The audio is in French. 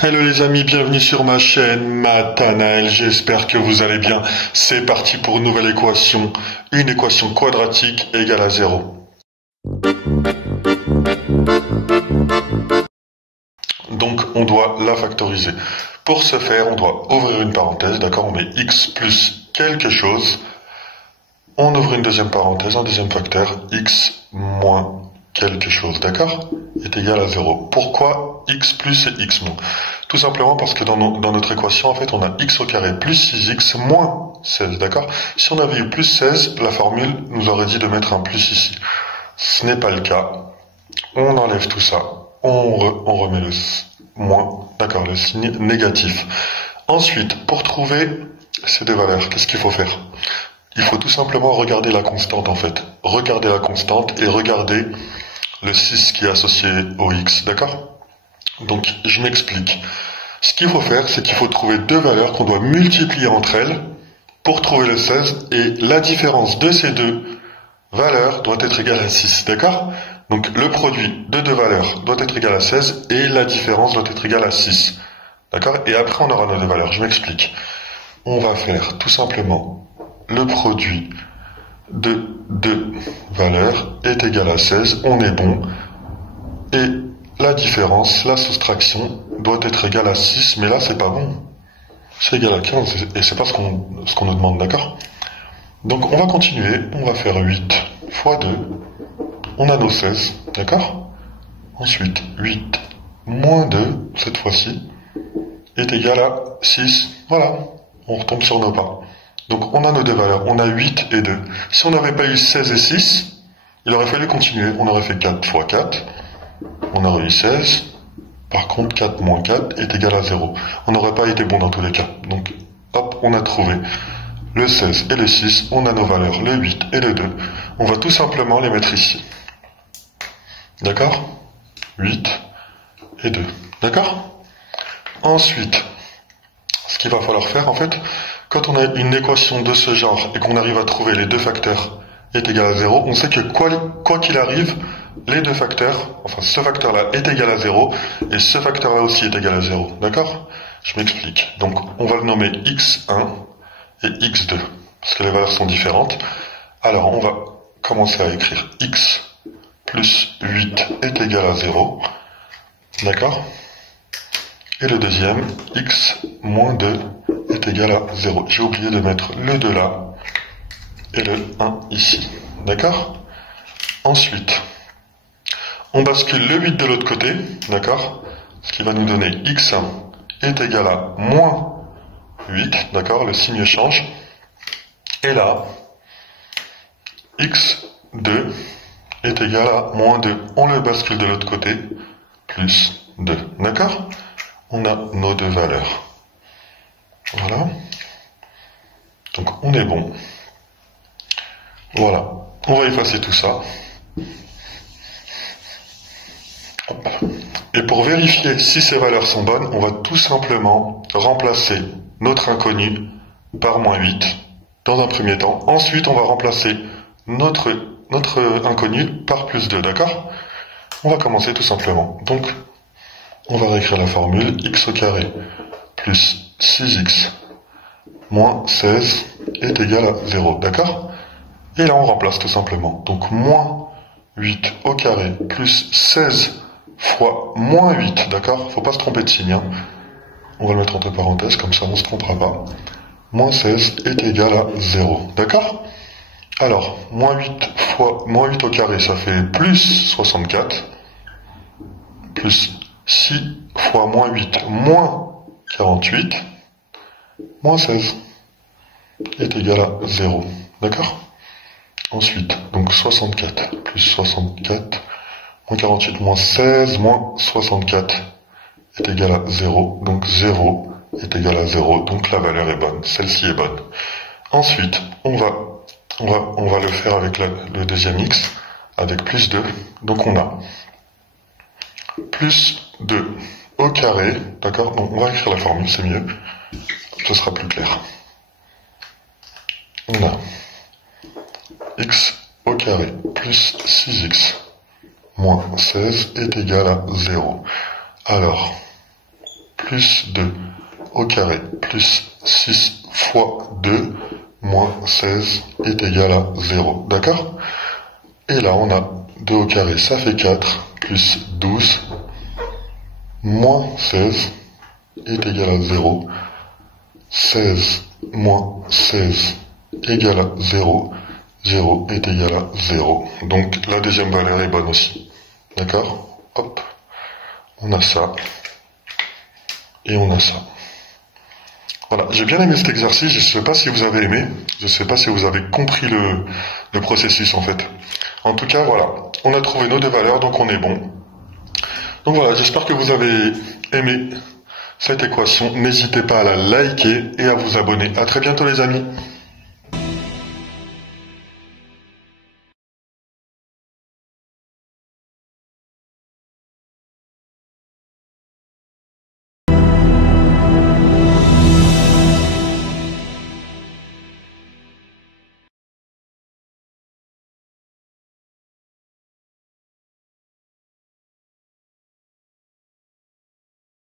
Hello les amis, bienvenue sur ma chaîne Mathanaël, j'espère que vous allez bien. C'est parti pour une nouvelle équation, une équation quadratique égale à 0. Donc on doit la factoriser. Pour ce faire, on doit ouvrir une parenthèse, d'accord, on met x plus quelque chose. On ouvre une deuxième parenthèse, un deuxième facteur, x moins quelque chose, d'accord, est égal à 0. Pourquoi x plus et x moins? Tout simplement parce que dans notre équation, en fait, on a x au carré plus 6x moins 16, d'accord? Si on avait eu plus 16, la formule nous aurait dit de mettre un plus ici. Ce n'est pas le cas. On enlève tout ça. On remet le moins, d'accord, le signe négatif. Ensuite, pour trouver ces deux valeurs, qu'est-ce qu'il faut faire? Il faut tout simplement regarder la constante, en fait. Regarder la constante et regarder le 6 qui est associé au x, d'accord? Donc, je m'explique. Ce qu'il faut faire, c'est qu'il faut trouver deux valeurs qu'on doit multiplier entre elles pour trouver le 16, et la différence de ces deux valeurs doit être égale à 6, d'accord? Donc, le produit de deux valeurs doit être égal à 16, et la différence doit être égale à 6, d'accord? Et après, on aura nos deux valeurs. Je m'explique. On va faire tout simplement le produit de deux valeurs est égal à 16, on est bon, et la différence, la soustraction, doit être égale à 6, mais là c'est pas bon. C'est égal à 15, et c'est pas ce qu'on nous demande, d'accord? Donc on va continuer, on va faire 8 fois 2, on a nos 16, d'accord? Ensuite, 8 moins 2, cette fois-ci, est égal à 6, voilà, on retombe sur nos pas. Donc on a nos deux valeurs, on a 8 et 2. Si on n'avait pas eu 16 et 6, il aurait fallu continuer. On aurait fait 4 fois 4, on aurait eu 16. Par contre, 4 moins 4 est égal à 0. On n'aurait pas été bon dans tous les cas. Donc, hop, on a trouvé le 16 et le 6, on a nos valeurs, le 8 et le 2. On va tout simplement les mettre ici. D'accord? 8 et 2. D'accord? Ensuite, ce qu'il va falloir faire, en fait, quand on a une équation de ce genre et qu'on arrive à trouver les deux facteurs est égal à 0, on sait que quoi qu'il arrive, les deux facteurs, enfin ce facteur-là est égal à 0, et ce facteur-là aussi est égal à 0. D'accord? Je m'explique. Donc on va le nommer x1 et x2, parce que les valeurs sont différentes. Alors on va commencer à écrire x plus 8 est égal à 0. D'accord? Et le deuxième, x moins 2 est égal à 0. J'ai oublié de mettre le 2 là et le 1 ici. D'accord? Ensuite, on bascule le 8 de l'autre côté, d'accord? Ce qui va nous donner x1 est égal à moins 8, d'accord? Le signe change. Et là, x2 est égal à moins 2. On le bascule de l'autre côté, plus 2, d'accord? On a nos deux valeurs. Voilà. Donc on est bon. Voilà. On va effacer tout ça. Et pour vérifier si ces valeurs sont bonnes, on va tout simplement remplacer notre inconnu par moins 8 dans un premier temps. Ensuite, on va remplacer notre inconnu par plus 2, d'accord? On va commencer tout simplement. Donc, on va réécrire la formule x au carré plus 6x moins 16 est égal à 0, d'accord? Et là, on remplace tout simplement. Donc, moins 8 au carré plus 16 fois moins 8, d'accord? Faut pas se tromper de signe, hein. On va le mettre entre parenthèses, comme ça on ne se trompera pas. Moins 16 est égal à 0, d'accord? Alors, moins 8 fois moins 8 au carré, ça fait plus 64, plus 6 fois moins 8, moins 48, moins 16 est égal à 0, d'accord? Ensuite, donc 64 plus 64, moins 48 moins 16 moins 64 est égal à 0, donc 0 est égal à 0, donc la valeur est bonne, celle-ci est bonne. Ensuite, on va le faire avec le deuxième x, avec plus 2, donc on a plus 2 au carré, d'accord? Donc on va écrire la formule, c'est mieux, ce sera plus clair. On a x au carré plus 6x moins 16 est égal à 0. Alors, plus 2 au carré plus 6 fois 2 moins 16 est égal à 0. D'accord? Et là, on a 2 au carré, ça fait 4, plus 12, moins 16 est égal à 0. 16 moins 16 égale à 0. 0 est égal à 0. Donc, la deuxième valeur est bonne aussi. D'accord? Hop. On a ça. Et on a ça. Voilà, j'ai bien aimé cet exercice, je ne sais pas si vous avez aimé, je ne sais pas si vous avez compris le processus en fait. En tout cas, voilà, on a trouvé nos deux valeurs, donc on est bon. Donc voilà, j'espère que vous avez aimé cette équation. N'hésitez pas à la liker et à vous abonner. À très bientôt les amis.